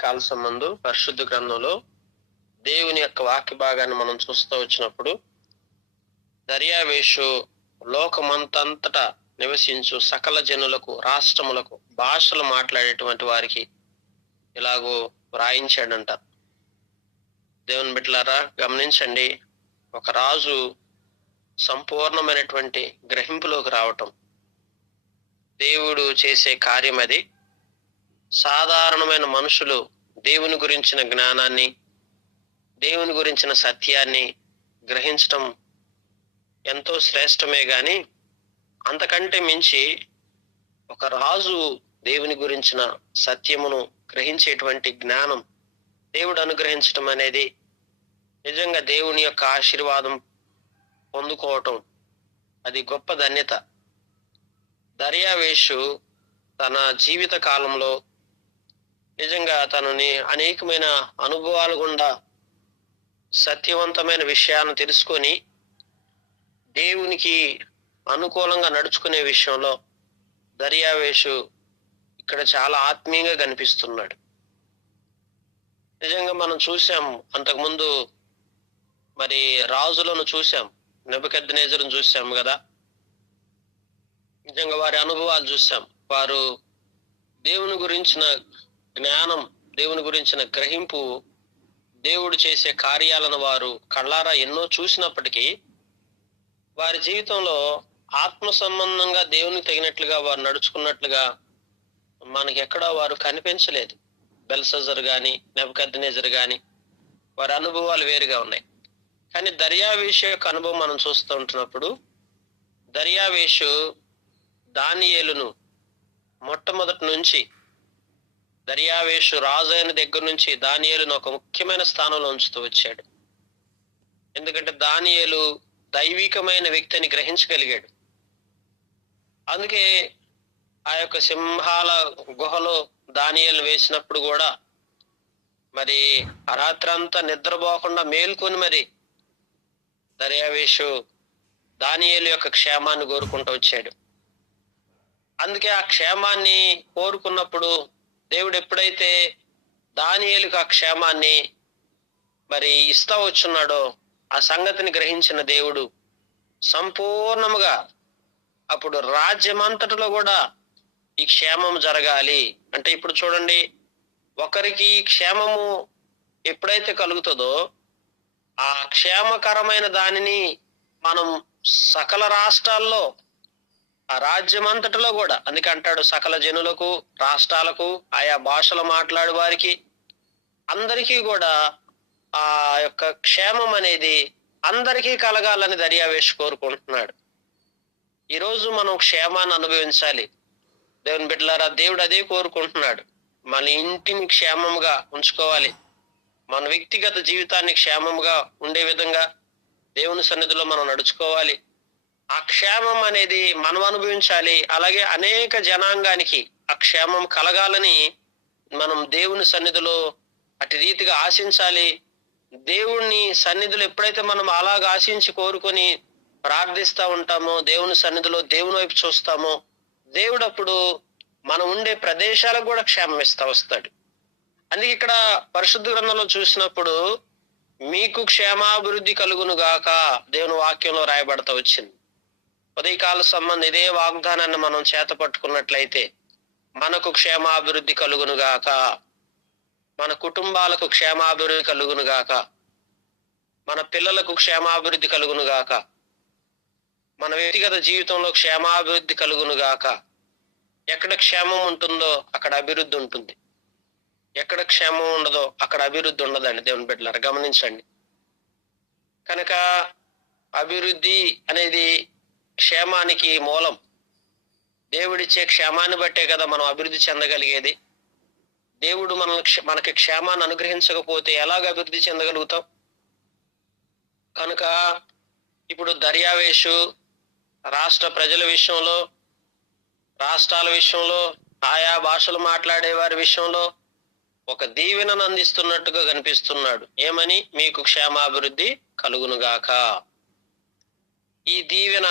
కాల సంబంధం పరిశుద్ధ గ్రంథంలో దేవుని యొక్క వాక్య భాగాన్ని మనం చూస్తూ వచ్చినప్పుడు, దర్యావేషు లోకమంతంతటా నివసించు సకల జనులకు, రాష్ట్రములకు, భాషలు మాట్లాడేటువంటి వారికి ఇలాగూ వ్రాయించాడంట. దేవుని బిడ్డలారా గమనించండి, ఒక రాజు సంపూర్ణమైనటువంటి గ్రహింపులోకి రావటం దేవుడు చేసే కార్యం. అది సాధారణమైన మనుషులు దేవుని గురించిన జ్ఞానాన్ని, దేవుని గురించిన సత్యాన్ని గ్రహించటం ఎంతో శ్రేష్టమే గాని, అంతకంటే మించి ఒక రాజు దేవుని గురించిన సత్యమును గ్రహించేటువంటి జ్ఞానం దేవుడు అనుగ్రహించటం అనేది నిజంగా దేవుని యొక్క ఆశీర్వాదం పొందుకోవటం, అది గొప్ప ధన్యత. దర్యావేషు తన జీవిత కాలంలో నిజంగా తనని అనేకమైన అనుభవాల గుండా సత్యవంతమైన విషయాన్ని తెలుసుకొని దేవునికి అనుకూలంగా నడుచుకునే విషయంలో దర్యావేషు ఇక్కడ చాలా ఆత్మీయంగా కనిపిస్తున్నాడు. నిజంగా మనం చూసాం, అంతకుముందు మరి రాజులను చూసాం, నెబుకద్నెజరును చూసాం కదా. నిజంగా వారి అనుభవాలు చూసాం. వారు దేవుని గురించిన జ్ఞానం, దేవుని గురించిన గ్రహింపు, దేవుడు చేసే కార్యాలను వారు కళ్ళారా ఎన్నో చూసినప్పటికీ వారి జీవితంలో ఆత్మ సంబంధంగా దేవునికి తగినట్లుగా వారు నడుచుకున్నట్లుగా మనకి ఎక్కడా వారు కనిపించలేదు. బెల్షస్సరు గాని, నెబుకద్నెజరు గాని, వారి అనుభవాలు వేరుగా ఉన్నాయి. కానీ దర్యావేషు యొక్క అనుభవం మనం చూస్తూ ఉంటున్నప్పుడు, దర్యావేషు దానియేలును మొట్టమొదటి నుంచి, దర్యావేషు రాజు అయిన దగ్గర నుంచి దానియేలును ఒక ముఖ్యమైన స్థానంలో ఉంచుతూ వచ్చాడు. ఎందుకంటే దానియేలు దైవికమైన వ్యక్తిని గ్రహించగలిగాడు. అందుకే ఆ యొక్క సింహాల గుహలో దానియేలు వేసినప్పుడు కూడా మరి ఆ రాత్రంతా నిద్రపోకుండా మేల్కొని మరి దర్యావేషు దానియేలు యొక్క క్షేమాన్ని కోరుకుంటూ వచ్చాడు. అందుకే ఆ క్షేమాన్ని కోరుకున్నప్పుడు దేవుడు ఎప్పుడైతే దానియేలుకు ఆ క్షేమాన్ని మరి ఇస్తా వచ్చున్నాడో, ఆ సంగతిని గ్రహించిన దేవుడు సంపూర్ణముగా అప్పుడు రాజ్యమంతటిలో కూడా ఈ క్షేమం జరగాలి అంటే, ఇప్పుడు చూడండి, ఒకరికి క్షేమము ఎప్పుడైతే కలుగుతుందో ఆ క్షేమకరమైన దానిని మనం సకల రాష్ట్రాల్లో, ఆ రాజ్యమంతటిలో కూడా, అందుకే అంటాడు సకల జనులకు, రాష్ట్రాలకు, ఆయా భాషలు మాట్లాడే వారికి అందరికీ కూడా ఆ యొక్క క్షేమం అనేది అందరికీ కలగాలని దర్యావేషు కోరుకుంటున్నాడు. ఈరోజు మనం క్షేమాన్ని అనుభవించాలి. దేవుని బిడ్డలారా, దేవుడు అదే కోరుకుంటున్నాడు. మన ఇంటిని క్షేమంగా ఉంచుకోవాలి, మన వ్యక్తిగత జీవితాన్ని క్షేమంగా ఉండే విధంగా దేవుని సన్నిధిలో మనం నడుచుకోవాలి. ఆ క్షేమం అనేది మనం అనుభవించాలి. అలాగే అనేక జనాంగానికి ఆ క్షేమం కలగాలని మనం దేవుని సన్నిధిలో అటు రీతిగా ఆశించాలి. దేవుణ్ణి సన్నిధిలో ఎప్పుడైతే మనం అలాగ ఆశించి కోరుకొని ప్రార్థిస్తూ ఉంటామో, దేవుని సన్నిధిలో దేవుని వైపు చూస్తామో, దేవుడు అప్పుడు మనం ఉండే ప్రదేశాలకు కూడా క్షేమం ఇస్తా వస్తాడు. అందుకే ఇక్కడ పరిశుద్ధ గ్రంథంలో చూసినప్పుడు మీకు క్షేమాభివృద్ధి కలుగును గాక దేవుని వాక్యంలో రాయబడతా వచ్చింది. ఉదయకాల సంబంధం ఇదే వాగ్దానాన్ని మనం చేత పట్టుకున్నట్లయితే మనకు క్షేమాభివృద్ధి కలుగును గాక, మన కుటుంబాలకు క్షేమాభివృద్ధి కలుగును గాక, మన పిల్లలకు క్షేమాభివృద్ధి కలుగును గాక, మన వ్యక్తిగత జీవితంలో క్షేమాభివృద్ధి కలుగును గాక. ఎక్కడ క్షేమం ఉంటుందో అక్కడ అభివృద్ధి ఉంటుంది, ఎక్కడ క్షేమం ఉండదో అక్కడ అభివృద్ధి ఉండదండి. దేవుని బిడ్డలారా గమనించండి. కనుక అభివృద్ధి అనేది క్షేమానికి మూలం. దేవుడిచ్చే క్షేమాన్ని బట్టే కదా మనం అభివృద్ధి చెందగలిగేది. దేవుడు మనకి క్షేమాన్ని అనుగ్రహించకపోతే ఎలాగ అభివృద్ధి చెందగలుగుతాం? కనుక ఇప్పుడు దర్యావేషు రాష్ట్ర ప్రజల విషయంలో, రాష్ట్రాల విషయంలో, ఆయా భాషలు మాట్లాడే వారి విషయంలో ఒక దీవెనను అందిస్తున్నట్టుగా కనిపిస్తున్నాడు. ఏమని? మీకు క్షేమాభివృద్ధి కలుగునుగాక. ఈ దీవెన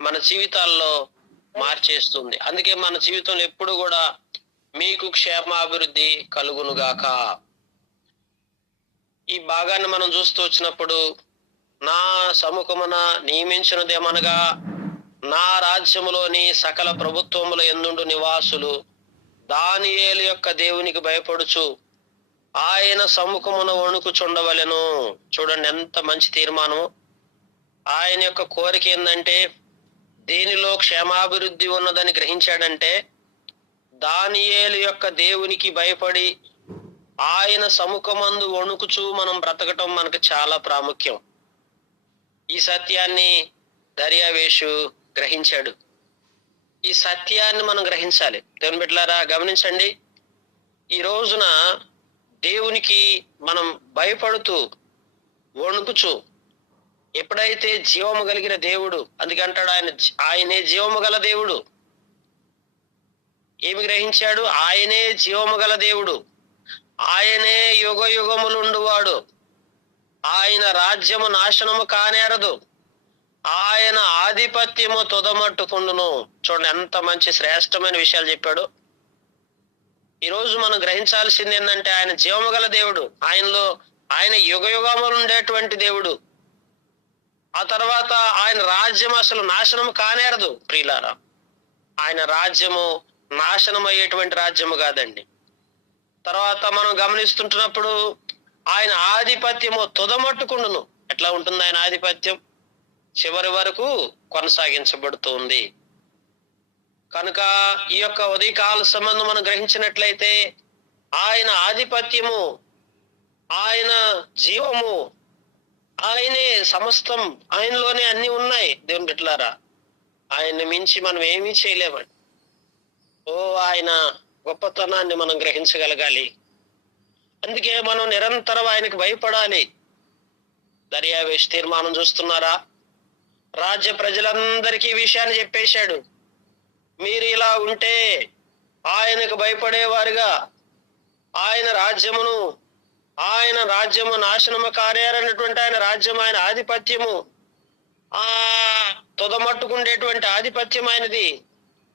మన జీవితాల్లో మార్చేస్తుంది. అందుకే మన జీవితంలో ఎప్పుడు కూడా మీకు క్షేమాభివృద్ధి కలుగునుగాక. ఈ భాగాన్ని మనం చూస్తూ వచ్చినప్పుడు, నా సముఖమున నియమించినదేమనగా నా రాజ్యములోని సకల ప్రభుత్వముల యందుండు నివాసులు దానియేలు యొక్క దేవునికి భయపడుచు ఆయన సముఖమున వణుకుచుండవలెను. చూడండి ఎంత మంచి తీర్మానం. ఆయన యొక్క కోరిక ఏంటంటే, దేనిలో క్షేమాభివృద్ధి ఉన్నదని గ్రహించాడంటే దానియేలు యొక్క దేవునికి భయపడి ఆయన సముఖమందు వణుకుచూ మనం బ్రతకటం మనకు చాలా ప్రాముఖ్యం. ఈ సత్యాన్ని దర్యావేషు గ్రహించాడు. ఈ సత్యాన్ని మనం గ్రహించాలి. దేవుని బిడ్డలారా గమనించండి, ఈ రోజున దేవునికి మనం భయపడుతూ వణుకుచు, ఎప్పుడైతే జీవము కలిగిన దేవుడు, అందుకంటాడు ఆయనే జీవము గల దేవుడు. ఏమి గ్రహించాడు? ఆయనే జీవము గల దేవుడు, ఆయనే యుగ యుగములుండువాడు, ఆయన రాజ్యము నాశనము కానేరదు, ఆయన ఆధిపత్యము తుదమట్టుకుండును. చూడండి ఎంత మంచి శ్రేష్టమైన విషయాలు చెప్పాడు. ఈరోజు మనం గ్రహించాల్సింది ఏంటంటే ఆయన జీవము గల దేవుడు, ఆయన యుగ యుగములు ఉండేటువంటి దేవుడు. ఆ తర్వాత ఆయన రాజ్యం అసలు నాశనము కానేరదు. ప్రియులారా, ఆయన రాజ్యము నాశనం అయ్యేటువంటి రాజ్యము కాదండి. తర్వాత మనం గమనిస్తుంటున్నప్పుడు ఆయన ఆధిపత్యము తుదమట్టుకుండును. ఎట్లా ఉంటుంది ఆయన ఆధిపత్యం? చివరి వరకు కొనసాగించబడుతుంది. కనుక ఈ యొక్క ఉదయకాల సంబంధం మనం గ్రహించినట్లయితే ఆయన ఆధిపత్యము, ఆయన జీవము, ఆయనే సమస్తం, ఆయనలోనే అన్ని ఉన్నాయి. దేవుని బిడ్డలారా, ఆయన్ని మించి మనం ఏమీ చేయలేమండి. ఆయన గొప్పతనాన్ని మనం గ్రహించగలగాలి. అందుకే మనం నిరంతరం ఆయనకు భయపడాలి. దర్యావేషు తీర్మానం చూస్తున్నారా? రాజ్య ప్రజలందరికీ ఈ విషయాన్ని చెప్పేశాడు. మీరు ఇలా ఉంటే ఆయనకు భయపడేవారుగా ఆయన రాజ్యము నాశనము కానేరనటువంటి ఆయన రాజ్యం, ఆయన ఆధిపత్యము, తుదమట్టుకుండేటువంటి ఆధిపత్యం ఆయనది.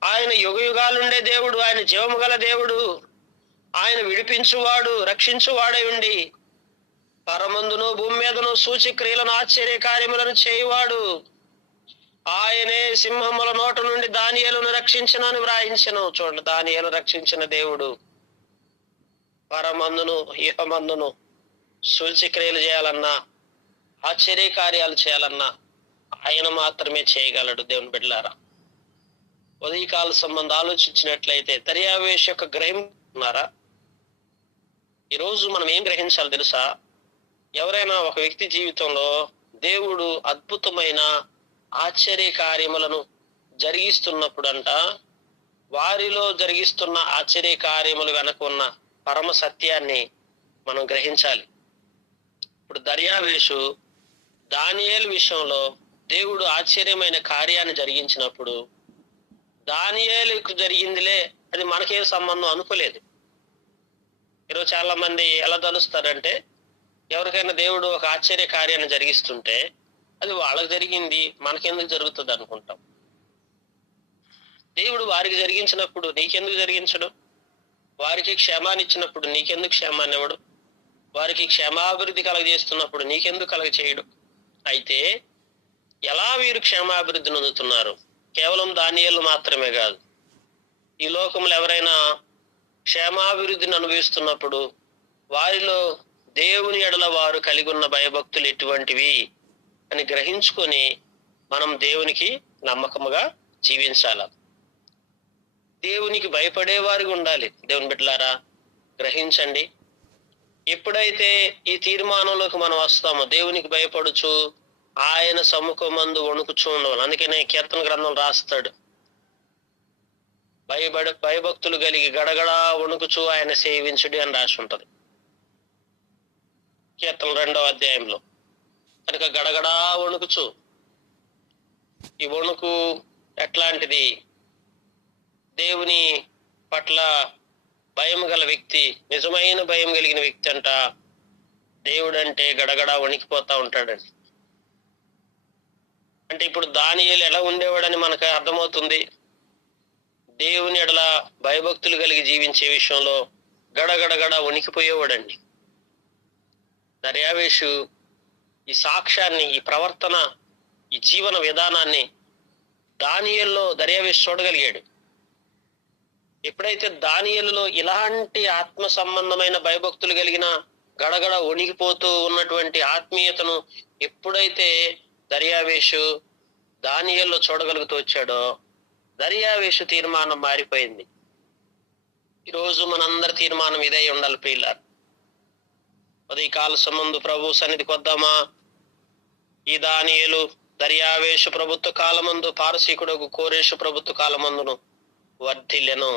ఆయన యుగ యుగాలుండే దేవుడు, ఆయన జీవము గల దేవుడు, ఆయన విడిపించువాడు, రక్షించువాడై ఉండి పరమందును భూమి మీదను సూచక్రియలను ఆశ్చర్య కార్యములను చేయువాడు. ఆయనే సింహముల నోట నుండి దానియేలును రక్షించినని వ్రాయించెను. చూడండి, దానియేలు రక్షించిన దేవుడు పరమందును ఇహమందును సూచక్రియలు చేయాలన్నా, ఆశ్చర్య కార్యాలు చేయాలన్నా ఆయన మాత్రమే చేయగలడు. దేవుని బిడ్డలారా, ఉదయకాల సంబంధం ఆలోచించినట్లయితే దర్యావేషు యొక్క గ్రహించున్నారా? ఈరోజు మనం ఏం గ్రహించాలి తెలుసా? ఎవరైనా ఒక వ్యక్తి జీవితంలో దేవుడు అద్భుతమైన ఆశ్చర్య కార్యములను జరిగిస్తున్నప్పుడంట, వారిలో జరిగిస్తున్న ఆశ్చర్య కార్యములు వెనక ఉన్న పరమ సత్యాన్ని మనం గ్రహించాలి. ఇప్పుడు దర్యావేషు దానియేలు విషయంలో దేవుడు ఆశ్చర్యమైన కార్యాన్ని జరిగించినప్పుడు దానియేలుకు జరిగిందిలే, అది మనకేం సంబంధం అనుకోలేదు. ఈరోజు చాలా మంది ఎలా తలుస్తారంటే, ఎవరికైనా దేవుడు ఒక ఆశ్చర్య కార్యాన్ని జరిగిస్తుంటే అది వాళ్ళకి జరిగింది, మనకెందుకు జరుగుతుంది అనుకుంటాం. దేవుడు వారికి జరిగించినప్పుడు నీకెందుకు జరిగించడు? వారికి క్షేమాన్ని ఇచ్చినప్పుడు నీకెందుకు క్షేమాన్ని ఇవ్వడు? వారికి క్షేమాభివృద్ధి కలగజేస్తున్నప్పుడు నీకెందుకు కలగచేయడు? అయితే ఎలా వీరు క్షేమాభివృద్ధి నొందుతున్నారు? కేవలం దానియేలు మాత్రమే కాదు, ఈ లోకంలో ఎవరైనా క్షేమాభివృద్ధిని అనుభవిస్తున్నప్పుడు వారిలో దేవుని ఎడల వారు కలిగి ఉన్న భయభక్తులు ఎటువంటివి అని గ్రహించుకొని మనం దేవునికి నమ్మకముగా జీవించాల. దేవునికి భయపడేవారిగా ఉండాలి. దేవుని బిడ్డలారా గ్రహించండి, ఎప్పుడైతే ఈ తీర్మానంలోకి మనం వస్తామో, దేవునికి భయపడుచు ఆయన సముఖమందు వణుకుచూ ఉండవాలి. అందుకనే కీర్తన గ్రంథం రాస్తాడు, భయభక్తులు కలిగి గడగడా వణుకుచూ ఆయన సేవించుడి అని రాసి ఉంటది కీర్తన 2వ అధ్యాయంలో. కనుక గడగడా వణుకుచు, ఈ వణుకు ఎట్లాంటిది? దేవుని పట్ల భయం గల వ్యక్తి, నిజమైన భయం కలిగిన వ్యక్తి అంట దేవుడు అంటే గడగడా వణికిపోతా ఉంటాడండి. అంటే ఇప్పుడు దానియేలు ఎలా ఉండేవాడని మనకు అర్థమవుతుంది. దేవుని ఎడల భయభక్తులు కలిగి జీవించే విషయంలో గడగడగడ వణికిపోయేవాడండి. దర్యావేషు ఈ సాక్ష్యాన్ని, ఈ ప్రవర్తన, ఈ జీవన విధానాన్ని దానియేలులో దర్యావేషు చూడగలిగాడు. ఎప్పుడైతే దానియేలులో ఇలాంటి ఆత్మ సంబంధమైన భయభక్తులు కలిగిన గడగడ వణికిపోతూ ఉన్నటువంటి ఆత్మీయతను ఎప్పుడైతే దర్యావేషు దానియేలులో చూడగలుగుతూ వచ్చాడో దర్యావేషు తీర్మానం మారిపోయింది. ఈరోజు మనందరి తీర్మానం ఇదే ఉండాలి ప్రియులారా. ఉదయకాల సంబంధు ప్రభు సన్నిధికి వద్దామా? ఈ దానియేలు దర్యావేషు ప్రభుత్వ కాలమందు పారసీకుడకు కోరేషు ప్రభుత్వ కాలమందును వర్ధిల్లెను.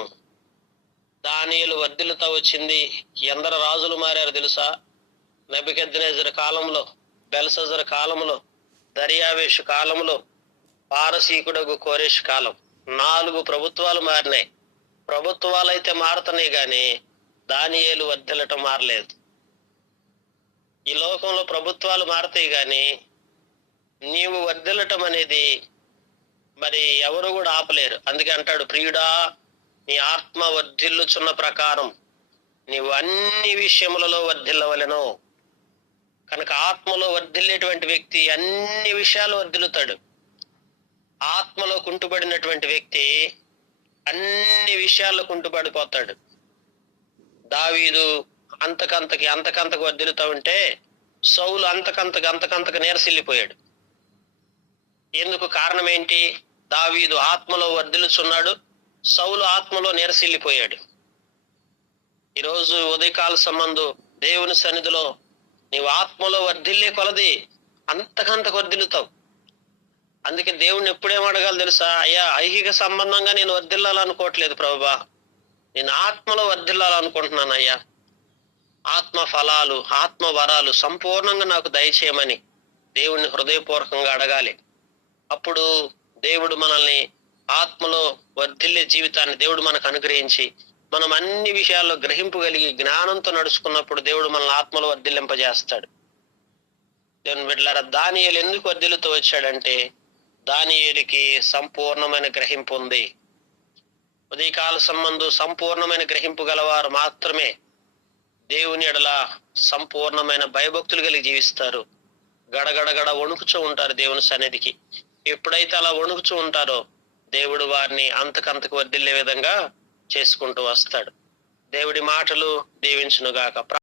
దానియేలు వర్ధిల్లుతా వచ్చింది. ఎందరు రాజులు మారారు తెలుసా? నెబుకద్నెజరు కాలంలో, బెల్షస్సరు కాలంలో, దర్యావేషు కాలంలో, పారసీకుడకు కోరేషు కాలం 4 ప్రభుత్వాలు మారినాయి. ప్రభుత్వాలు అయితే మారుతున్నాయి గాని దానియేలు వర్ధిల్లటం మారలేదు. ఈ లోకంలో ప్రభుత్వాలు మారుతాయి గాని నీవు వర్ధిల్లటం అనేది మరి ఎవరు కూడా ఆపలేరు. అందుకే అంటాడు, ప్రియుడా నీ ఆత్మ వర్ధిల్లుచున్న ప్రకారం నీవు అన్ని విషయములలో వర్ధిల్లవలెను. కనుక ఆత్మలో వర్ధిల్లేటువంటి వ్యక్తి అన్ని విషయాలు వర్ధిల్లుతాడు. ఆత్మలో కుంటుపడినటువంటి వ్యక్తి అన్ని విషయాల్లో కుంటుపడిపోతాడు. దావీదు అంతకంతకు వర్ధిల్లుతా ఉంటే సౌలు అంతకంతకు నీరసిల్లిపోయాడు. ఎందుకు? కారణం ఏంటి? దావీదు ఆత్మలో వర్ధిల్లుచున్నాడు, సౌలు ఆత్మలో నీరసిల్లిపోయాడు. ఈరోజు ఉదయకాల సంబంధు దేవుని సన్నిధిలో నీవు ఆత్మలో వర్ధిల్లే కొలది అంతకంతకు వర్ధిల్లుతావు. అందుకే దేవుణ్ణి ఎప్పుడేం అడగాలి తెలుసా? అయ్యా, ఐహిక సంబంధంగా నేను వర్ధిల్లాలనుకోవట్లేదు ప్రభువా, నేను ఆత్మలో వర్ధిల్లాలనుకుంటున్నాను అయ్యా. ఆత్మ ఫలాలు, ఆత్మ వరాలు సంపూర్ణంగా నాకు దయచేయమని దేవుణ్ణి హృదయపూర్వకంగా అడగాలి. అప్పుడు దేవుడు మనల్ని ఆత్మలో వర్ధిల్లే జీవితాన్ని దేవుడు మనకు అనుగ్రహించి మనం అన్ని విషయాల్లో గ్రహింపు కలిగి జ్ఞానంతో నడుచుకున్నప్పుడు దేవుడు మనల్ని ఆత్మలో వర్ధిల్లింపజేస్తాడు. దేవుని బిడ్డలారా, దానియేలు ఎందుకు వర్ధిల్లుతూ వచ్చాడంటే దానియేలుకి సంపూర్ణమైన గ్రహింపు ఉంది. ఉదయకాల సంబంధు సంపూర్ణమైన గ్రహింపు గలవారు మాత్రమే దేవుని ఎడల సంపూర్ణమైన భయభక్తులు కలిగి జీవిస్తారు. గడగడగడ వణుకుచూ ఉంటారు దేవుని సన్నిధికి. ఎప్పుడైతే అలా వణుకుచూ ఉంటారో దేవుడు వారిని అంతకంతకు వర్ధిల్లే విధంగా చేసుకుంటూ వస్తాడు. దేవుడి మాటలు దీవించునుగాక.